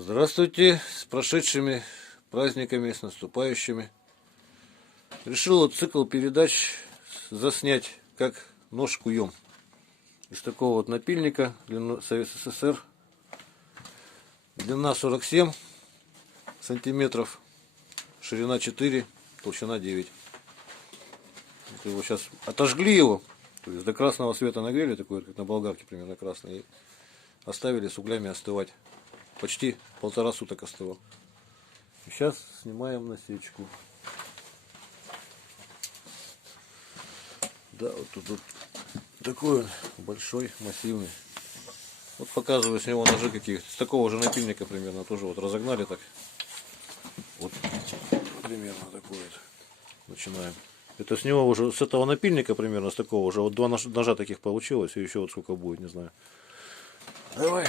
Здравствуйте, с прошедшими праздниками, с наступающими. Решил вот цикл передач заснять, как нож куем. Из такого вот напильника, Совет СССР. Длина 47 сантиметров, ширина 4, толщина 9. Вот его сейчас отожгли его, то есть до красного света нагрели, такой как на болгарке примерно красный, и оставили с углями остывать. Почти 1,5 суток остывал. Сейчас снимаем насечку. Да, вот тут вот такой он большой, массивный. Вот показываю с него ножи какие. С такого же напильника примерно тоже вот разогнали так. Вот примерно такой вот. Начинаем. Это с него уже, с этого напильника примерно, с такого уже вот 2 ножа таких получилось. И еще вот сколько будет, не знаю. Давай.